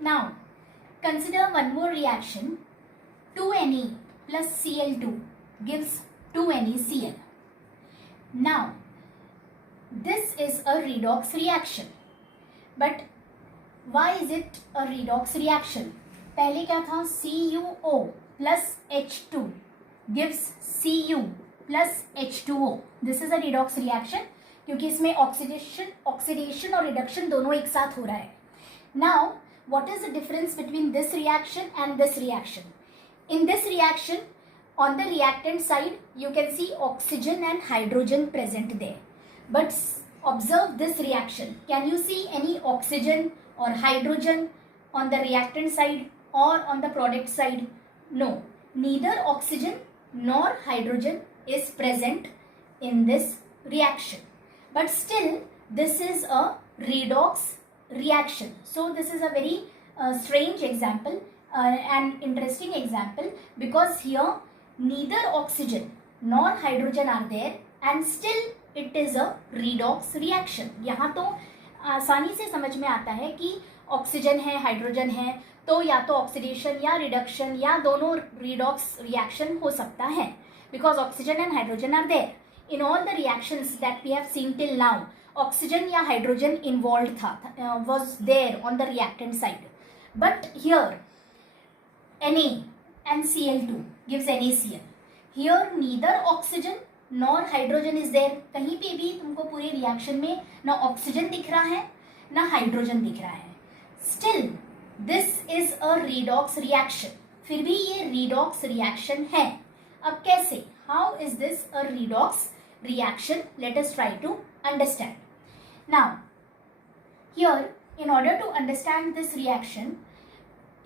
Now, consider one more reaction. 2Ne plus Cl2 gives 2NeCl. Now, this is a redox reaction. But why is it a redox reaction? पहले क्या था? CuO plus H2 gives Cu plus H2O. This is a redox reaction क्योंकि इसमें oxidation और reduction दोनों एक साथ हो रहा है. Now, what is the difference between this reaction and this reaction? In this reaction, on the reactant side, you can see oxygen and hydrogen present there. But observe this reaction. Can you see any oxygen or hydrogen on the reactant side or on the product side? No. Neither oxygen nor hydrogen is present in this reaction. But still, this is a redox reaction. So this is a very strange example, an interesting example, because here neither oxygen nor hydrogen are there and still it is a redox reaction. यहाँ तो आसानी से समझ में आता है कि oxygen है, हाइड्रोजन है, तो या तो ऑक्सीडेशन या रिडक्शन या दोनों redox reaction हो सकता है, because oxygen and hydrogen are there. In all the reactions that we have seen till now, oxygen या hydrogen involved था, was there on the reactant side. But here Na and Cl2 gives NaCl. Here neither oxygen nor hydrogen is there. कहीं पे भी तुमको पूरे reaction में ना oxygen दिख रहा है ना हाइड्रोजन दिख रहा है. Still this is a redox reaction. फिर भी ये redox reaction है. अब कैसे? How is this a redox reaction? Let us try to understand. Now, here, in order to understand this reaction,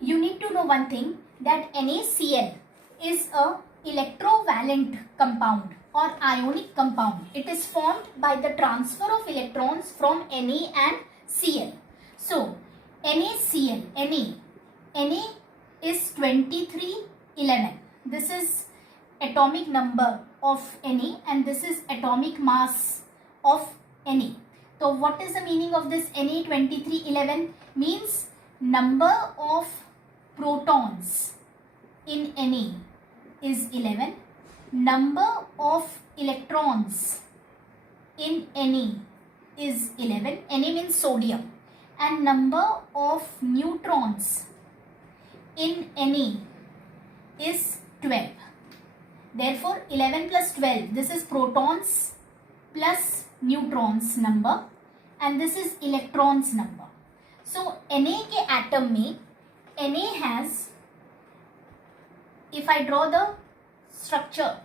you need to know one thing, that NaCl is a electrovalent compound or ionic compound. It is formed by the transfer of electrons from Na and Cl. So, NaCl, Na is 2311. This is atomic number of Na and this is atomic mass of Na. So what is the meaning of this Na 2311? Means number of protons in Na is 11. Number of electrons in Na is 11. Na means sodium. And number of neutrons in Na is 12. Therefore, 11 plus 12, this is protons plus neutrons number and this is electrons number. So, Na के atom में, Na has, if I draw the structure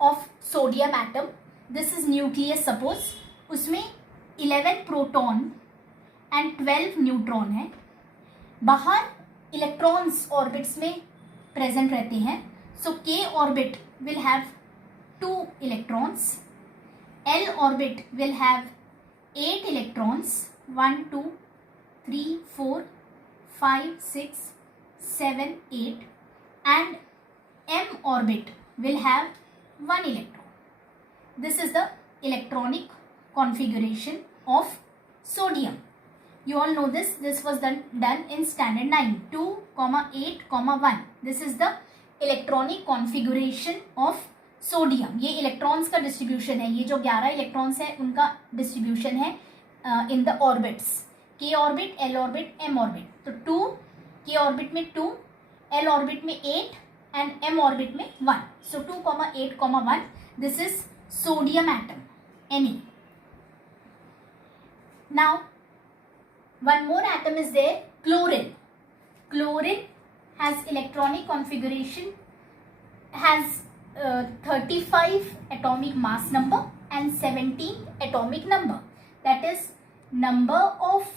of sodium atom, this is nucleus suppose, उसमें 11 proton and 12 neutron है. बाहर electrons orbits में present रहते हैं. So, K orbit will have 2 electrons. L orbit will have 8 electrons. 1, 2, 3, 4, 5, 6, 7, 8. And M orbit will have 1 electron. This is the electronic configuration of sodium. You all know this. This was done in standard 9. 2, 8, 1. This is the electronic configuration of sodium. ये electrons का distribution है. ये जो 11 electrons है उनका distribution है in the orbits. K orbit, L orbit, M orbit. तो 2 के ऑर्बिट में 2, एल ऑर्बिट में 8 एंड एम ऑर्बिट में 1. So 2, 8, 1. This is sodium atom Na. Now one more atom is there, chlorine. Chlorine has electronic configuration, has 35 atomic mass number and 17 atomic number. That is, number of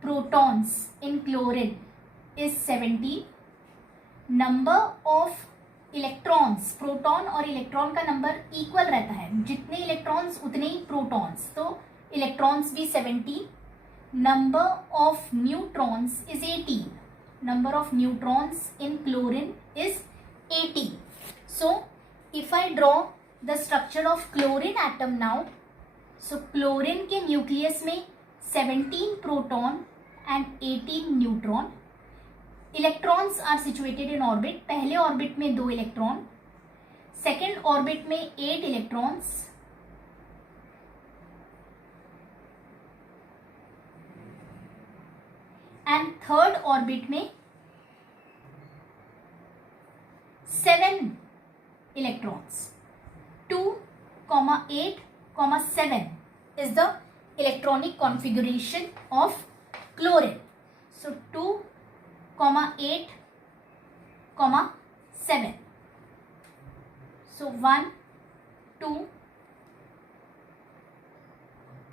protons in chlorine is 17. Number of electrons, proton और electron का number equal रहता है. जितने electrons उतने ही protons. तो electrons भी 17. Number of neutrons is 18. Number of neutrons in chlorine is 18. So, if I draw the structure of chlorine atom now, so chlorine के nucleus में 17 proton and 18 neutron. Electrons are situated in orbit. पहले orbit में 2 electron, second orbit में 8 electrons, and third orbit में 7 electrons. 2, 8, 7 is the electronic configuration of chlorine. So 2, 8, 7. So 1, 2,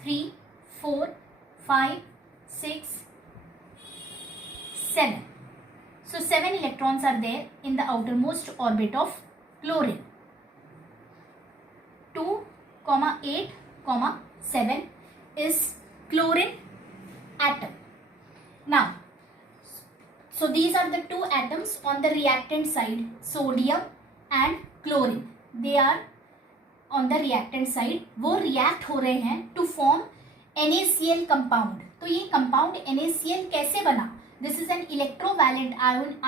3, 4, 5, 6, 7. So 7 electrons are there in the outermost orbit of chlorine. 2, 8, 7 is chlorine atom. Now, so these are the two atoms on the reactant side, sodium and chlorine. They are on the reactant side. वो react हो रहे हैं to form NaCl compound. तो ये compound NaCl कैसे बना? This is an electrovalent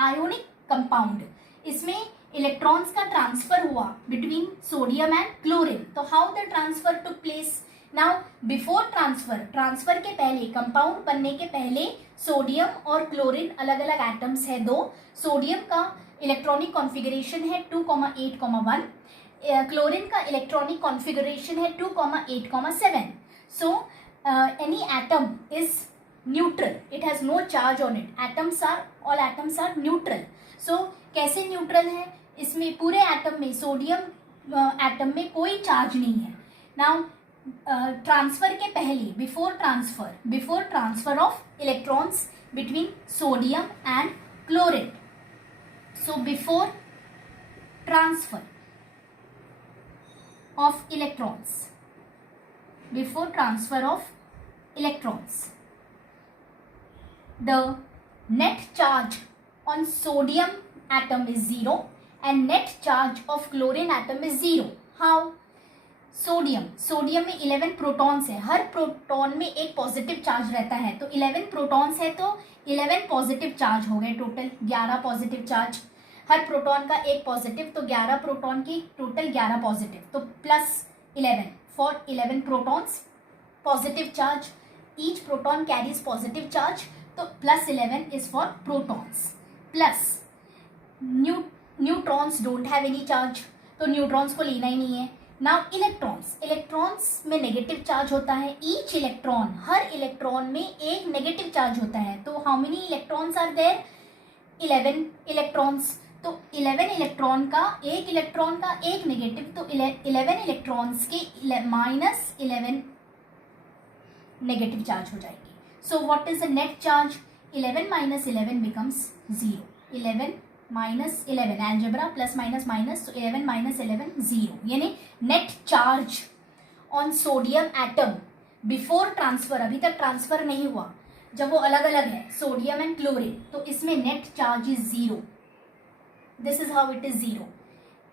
ionic compound. इसमें electrons का ट्रांसफर हुआ बिटवीन सोडियम एंड क्लोरीन. तो how the transfer took place? Now before transfer के पहले, कंपाउंड बनने के पहले सोडियम और क्लोरीन अलग अलग एटम्स है दो. सोडियम का इलेक्ट्रॉनिक कॉन्फ़िगरेशन है 2, 8, 1. क्लोरीन का इलेक्ट्रॉनिक कॉन्फ़िगरेशन है 2, 8, 7. So any atom is neutral, it has no charge on it. All atoms are neutral. So कैसे न्यूट्रल है? इसमें पूरे एटम में, सोडियम एटम में कोई चार्ज नहीं है. नाउ ट्रांसफर के पहले, before transfer of electrons between sodium and chlorine. So before transfer of electrons, the net charge on sodium atom is 0 and net charge of chlorine atom is 0. How? Sodium में 11 protons है. हर proton में एक positive charge रहता है. तो 11 protons है तो 11 positive charge हो गए. Total 11 positive charge. हर प्रोटॉन का एक पॉजिटिव, तो 11 प्रोटॉन की टोटल 11 पॉजिटिव. तो plus 11 for 11 protons, positive charge. Each proton carries positive charge. तो plus 11 is for protons. Plus neutrons don't have any charge, तो न्यूट्रॉन्स को लेना ही नहीं है. नाउ इलेक्ट्रॉन्स में नेगेटिव चार्ज होता है. ईच इलेक्ट्रॉन, हर इलेक्ट्रॉन में एक नेगेटिव चार्ज होता है. तो how many electrons are there? 11 electrons. तो 11 इलेक्ट्रॉन का एक नेगेटिव, तो 11 इलेक्ट्रॉन्स के -11 नेगेटिव चार्ज हो जाएगी. So what is the net charge? 11 minus 11 becomes 0. 11 minus 11, algebra plus minus, so 11 minus 11 0. यानी net charge on sodium atom before transfer, अभी तक ट्रांसफर नहीं हुआ, जब वो अलग अलग है सोडियम एंड क्लोरीन, तो इसमें net charge is 0. This is how it is 0.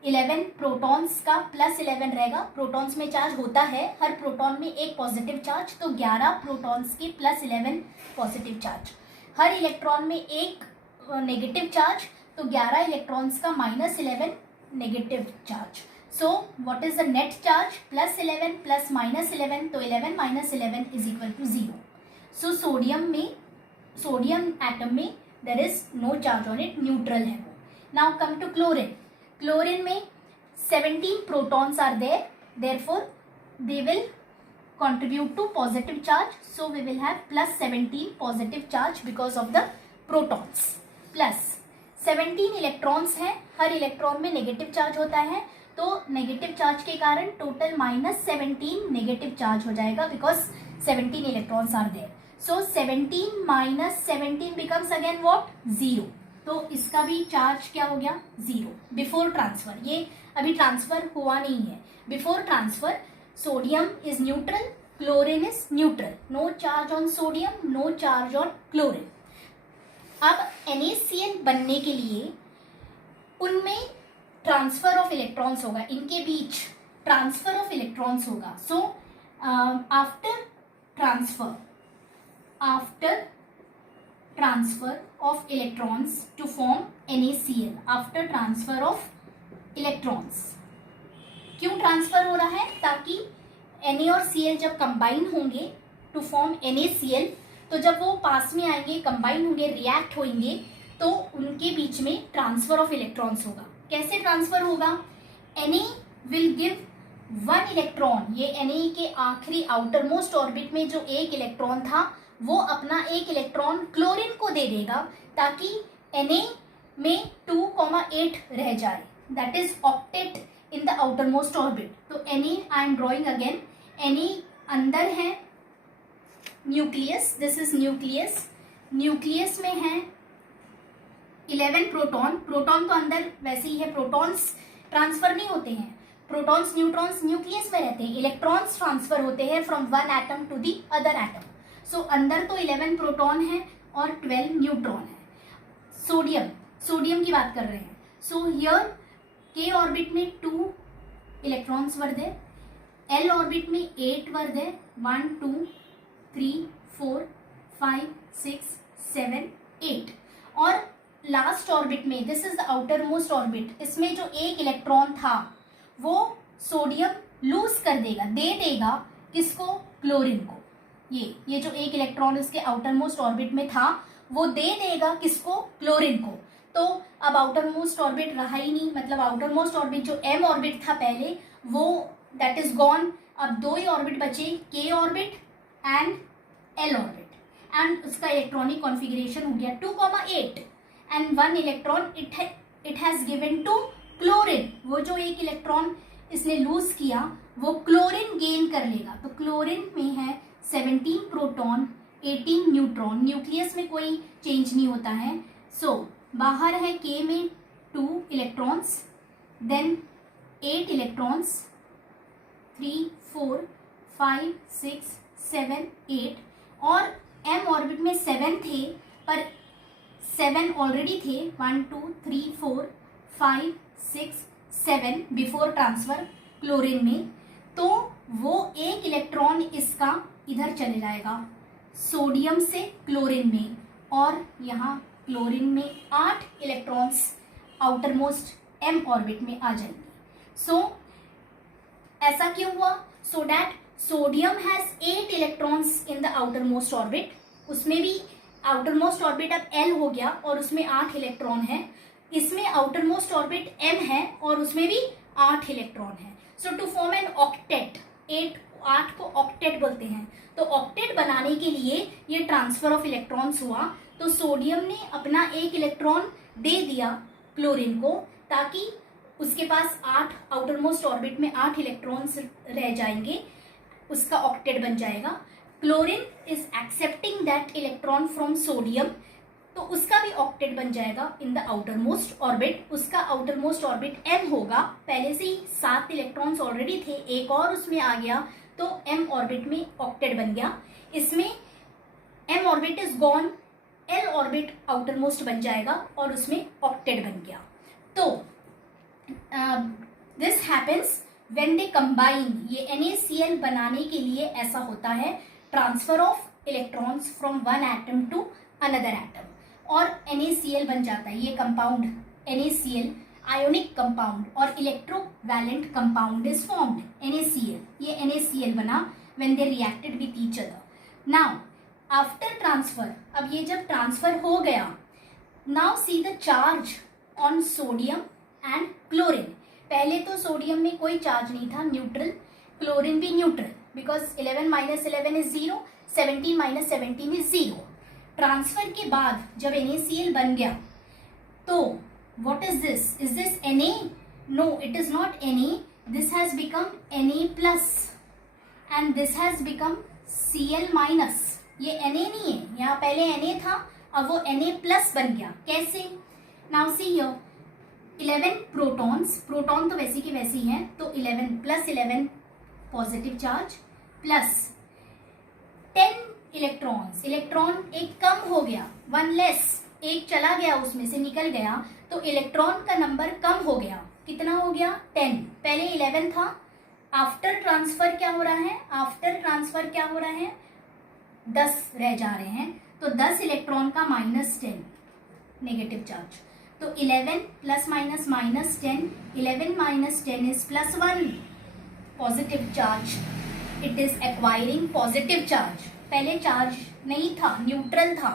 11 protons का प्लस 11 रहेगा. प्रोटॉन्स में चार्ज होता है, हर प्रोटॉन में एक पॉजिटिव चार्ज, तो 11 प्रोटॉन्स के प्लस 11 पॉजिटिव चार्ज. हर इलेक्ट्रॉन में एक नेगेटिव चार्ज, तो 11 इलेक्ट्रॉन्स का -11 negative charge. So what is the net charge? Plus 11 plus -11, तो 11 - 11 is equal to 0. So sodium atom में there is no charge on it, neutral है वो. Now come to chlorine. Chlorine में 17 protons are there, therefore they will contribute to positive charge. So we will have plus 17 positive charge because of the protons. Plus 17 electrons हैं, हर electron में negative charge होता है, तो negative charge के कारण total -17 negative charge हो जाएगा because 17 electrons are there. So 17 minus 17 becomes again what? 0. तो इसका भी चार्ज क्या हो गया? 0. बिफोर ट्रांसफर, ये अभी ट्रांसफर हुआ नहीं है. Before transfer sodium is neutral, chlorine is neutral. No charge on sodium, no charge on chlorine. अब NaCl बनने के लिए उनमें ट्रांसफर ऑफ इलेक्ट्रॉन्स होगा, इनके बीच ट्रांसफर ऑफ इलेक्ट्रॉन्स होगा. So after transfer of electrons to form NaCl after transfer of electrons. क्यों transfer हो रहा है? ताकि Na और Cl जब कंबाइन होंगे टू फॉर्म NaCl, तो जब वो पास में आएंगे, कंबाइन होंगे, रिएक्ट होंगे, तो उनके बीच में ट्रांसफर ऑफ इलेक्ट्रॉन्स होगा. कैसे ट्रांसफर होगा? Na will give 1 electron. ये Na के आखिरी आउटर मोस्ट ऑर्बिट में जो एक इलेक्ट्रॉन था, वो अपना एक इलेक्ट्रॉन क्लोरीन को दे देगा ताकि Na में 2,8 रह जाए. That is octet in the outermost orbit. तो Na I am drawing again. Na अंदर है nucleus. This is nucleus. Nucleus में है 11 प्रोटॉन. प्रोटॉन तो अंदर वैसे ही है, प्रोटॉन्स ट्रांसफर नहीं होते हैं. प्रोटॉन्स न्यूट्रॉन्स न्यूक्लियस में रहते हैं. इलेक्ट्रॉन्स ट्रांसफर होते हैं from one atom to the other atom. So अंदर तो 11 प्रोटॉन है और 12 न्यूट्रॉन है. सोडियम की बात कर रहे हैं. सो हियर के ऑर्बिट में 2 electrons were there. L orbit में 8 वर देयर. 1 2 3 4 5 6 7 8. और लास्ट ऑर्बिट में, this is the outermost orbit, इसमें जो एक इलेक्ट्रॉन था वो सोडियम लूज कर देगा, दे देगा किसको? क्लोरीन को. ये जो एक इलेक्ट्रॉन इसके आउटर मोस्ट ऑर्बिट में था, वो दे देगा किसको? क्लोरीन को. तो अब आउटर मोस्ट ऑर्बिट रहा ही नहीं. मतलब आउटर मोस्ट ऑर्बिट जो एम ऑर्बिट था पहले, वो दैट इज गॉन. अब 2 ही ऑर्बिट बचे, के orbit and L orbit. And उसका इलेक्ट्रॉनिक कॉन्फिगरेशन हो गया 2,8 and 1 electron it has given to chlorine. वो जो एक इलेक्ट्रॉन इसने लूज किया, वो क्लोरीन गेन कर लेगा. तो क्लोरीन में है 17 प्रोटॉन, 18 न्यूट्रॉन. न्यूक्लियस में कोई चेंज नहीं होता है. सो बाहर है के में 2 इलेक्ट्रॉन्स, देन 8 इलेक्ट्रॉन्स, 3 4 5 6 7 8. और एम ऑर्बिट में 7 थे, पर 7 ऑलरेडी थे. 1 2 3 4 5 6 7 बिफोर ट्रांसफर क्लोरीन में. तो वो एक इलेक्ट्रॉन इसका इधर चले जाएगा सोडियम से क्लोरीन में, और यहाँ क्लोरीन में 8 electrons outermost M orbit में आ जाएंगे. सो ऐसा क्यों हुआ? So that sodium has 8 electrons in the outermost orbit. उसमें भी आउटर मोस्ट ऑर्बिट अब एल हो गया और उसमें 8 इलेक्ट्रॉन है. इसमें आउटर मोस्ट ऑर्बिट एम है और उसमें भी 8 इलेक्ट्रॉन है. सो टू फॉर्म एन ऑक्टेट, 8 को ऑक्टेट बोलते हैं. तो ऑक्टेट बनाने के लिए ये ट्रांसफर ऑफ इलेक्ट्रॉन्स हुआ. तो सोडियम ने अपना एक इलेक्ट्रॉन दे दिया क्लोरीन को, ताकि उसके पास 8 आउटर मोस्ट ऑर्बिट में 8 इलेक्ट्रॉन्स रह जाएंगे. उसका ऑक्टेट बन जाएगा. Chlorine is accepting that electron from sodium, तो उसका भी ऑक्टेट बन जाएगा इन द आउटर मोस्ट ऑर्बिट. उसका आउटर मोस्ट ऑर्बिट एम होगा. पहले से ही 7 इलेक्ट्रॉन्स ऑलरेडी थे, एक और उसमें आ गया, तो एम ऑर्बिट में ऑक्टेट बन गया. इसमें M orbit is gone, L orbit outermost बन जाएगा और उसमें ऑक्टेट बन गया. तो this happens when they combine. ये NaCl बनाने के लिए ऐसा होता है, transfer of electrons from one atom to another atom, और NaCl बन जाता है. ये कंपाउंड NaCl आयोनिक कंपाउंड और electrovalent compound is formed. NaCl, ये NaCl बना when they reacted with each other. Now after transfer, अब ये जब ट्रांसफर हो गया, now see the charge on sodium and chlorine. पहले तो सोडियम में कोई चार्ज नहीं था, न्यूट्रल. क्लोरीन भी neutral, because 11 - 11 is 0, 17 - 17 is 0. Transfer के बाद जब NaCl बन गया, तो what is this? Is this Na? No, it is not Na. This has become Na plus and this has become Cl minus. ये Na नहीं है, यहाँ पहले Na था, अब वो Na plus बन गया. कैसे? Now see here, 11 protons, proton तो वैसे की वैसी हैं, तो 11 + 11 positive charge plus 10 electrons. Electron एक कम हो गया, 1 लेस, एक चला गया, उसमें से निकल गया, तो इलेक्ट्रॉन का नंबर कम हो गया. कितना हो गया? 10. पहले 11 था. आफ्टर ट्रांसफर क्या हो रहा है? आफ्टर ट्रांसफर क्या हो रहा है? 10 रह जा रहे हैं. तो 10 इलेक्ट्रॉन का -10 नेगेटिव चार्ज, तो 11 plus minus -10, 11 - 10 is +1 positive charge. It is acquiring positive charge. पहले चार्ज नहीं था, न्यूट्रल था,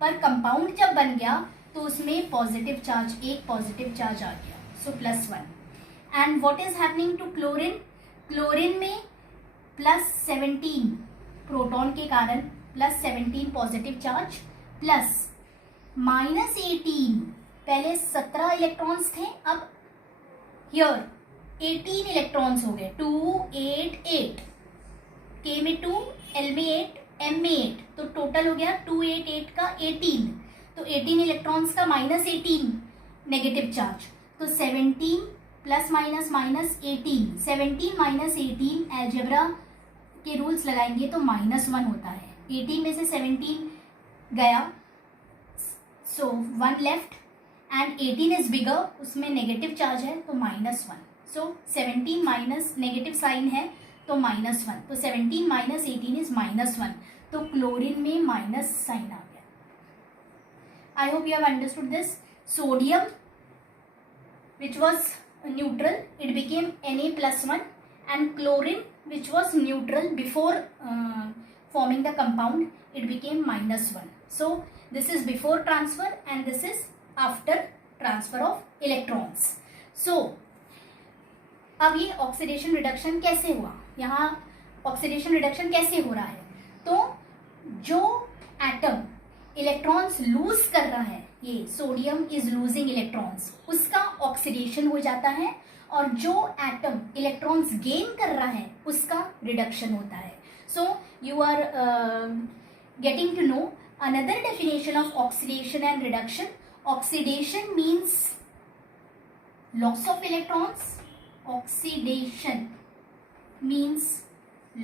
पर कंपाउंड जब बन गया तो उसमें पॉजिटिव चार्ज, एक पॉजिटिव चार्ज आ गया, so +1. And what is happening to chlorine? Chlorine में +17 प्रोटॉन के कारण +17 पॉजिटिव चार्ज प्लस -18, पहले 17 इलेक्ट्रॉन्स थे, अब हियर 18 इलेक्ट्रॉन्स हो गए. 2 8 8, K में 2, L में 8, M में 8, तो टोटल हो गया 2 8 8 का 18. तो 18 इलेक्ट्रॉन्स का -18 नेगेटिव चार्ज, तो 17 प्लस माइनस -18, 17 - 18 एल्जेब्रा के रूल्स लगाएंगे तो -1 होता है. 18 में से 17 गया, so 1 left, and 18 is bigger, उसमें नेगेटिव चार्ज है तो -1. सो 17 माइनस नेगेटिव साइन है तो -1, तो 17 - 18 इज -1, तो क्लोरीन में माइनस साइन आ गया. I hope you have understood this. Sodium which was neutral, it became Na+1, and chlorine which was neutral before forming the compound, it became -1. So this is before transfer and this is after transfer of electrons. So अब ये oxidation reduction कैसे हुआ, यहाँ oxidation reduction कैसे हो रहा है? तो जो एटम इलेक्ट्रॉन्स लूज कर रहा है, ये सोडियम इज लूजिंग इलेक्ट्रॉन्स, उसका ऑक्सीडेशन हो जाता है, और जो एटम इलेक्ट्रॉन्स गेन कर रहा है उसका रिडक्शन होता है. So you are getting to know another definition of oxidation and reduction. Oxidation means loss of electrons. Oxidation means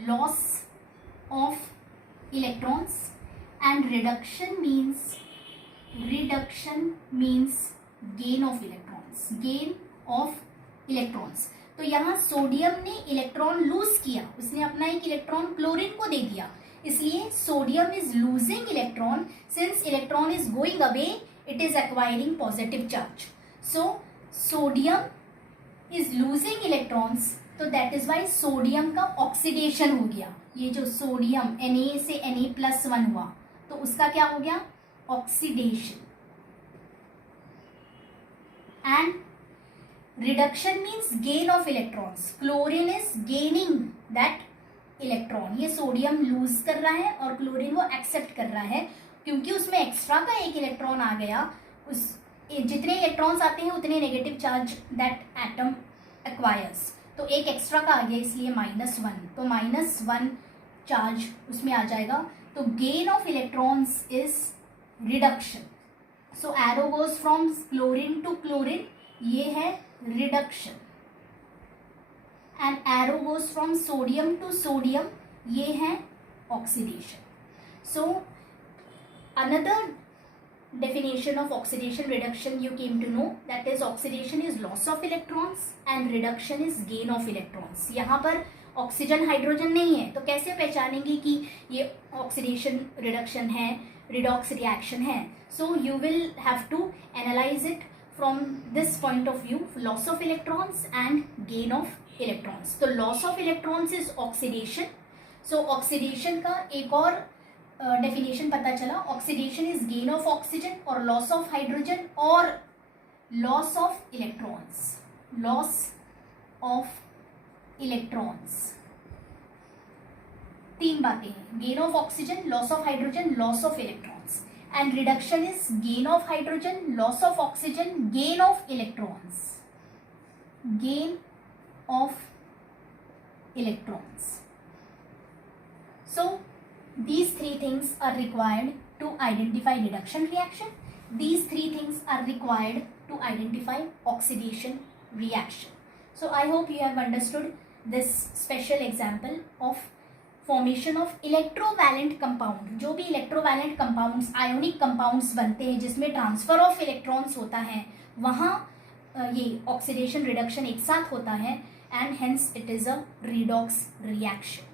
loss of electrons, and reduction means gain of electrons. तो यहाँ sodium ने electron lose किया, उसने अपना एक electron chlorine को दे दिया, इसलिए sodium is losing electron. Since electron is going away, it is acquiring positive charge. So sodium is losing electrons, तो दैट इज वाई सोडियम का ऑक्सीडेशन हो गया. ये जो सोडियम Na से Na+1 हुआ, तो उसका क्या हो गया? Oxidation. And reduction means gain of electrons. Chlorine is gaining that electron. ये सोडियम लूज कर रहा है और क्लोरीन वो एक्सेप्ट कर रहा है, क्योंकि उसमें एक्स्ट्रा का एक इलेक्ट्रॉन आ गया. उस जितने इलेक्ट्रॉन्स आते हैं उतने negative charge that atom acquires, तो एक एक्स्ट्रा का आ गया, इसलिए -1, तो -1 चार्ज उसमें आ जाएगा. तो gain of electrons is reduction. So arrow goes from chlorine to chlorine, ये है reduction. And arrow goes from sodium to sodium, ये है oxidation. So another definition of oxidation reduction you came to know, that is oxidation is loss of electrons and reduction is gain of electrons. यहाँ पर oxygen hydrogen नहीं है, तो कैसे पहचानेंगे कि ये ऑक्सीडेशन रिडक्शन है, रिडॉक्स रिएक्शन है? So you will have to analyse it from this point of view, loss of electrons and gain of electrons. तो loss of electrons is oxidation. So oxidation का एक और डेफिनेशन पता चला. Oxidation is gain of oxygen और loss of hydrogen और loss of electrons. Loss of electrons, तीन बातें हैं: gain of oxygen, loss of hydrogen, loss of electrons. And reduction is gain of hydrogen, loss of oxygen, gain of electrons. Gain of electrons. So these three things are required to identify reduction reaction. These three things are required to identify oxidation reaction. So I hope you have understood this special example of formation of electrovalent compound. जो भी electrovalent compounds, ionic compounds बनते हैं जिसमें transfer of electrons होता है, वहाँ ये oxidation reduction एक साथ होता है, and hence it is a redox reaction.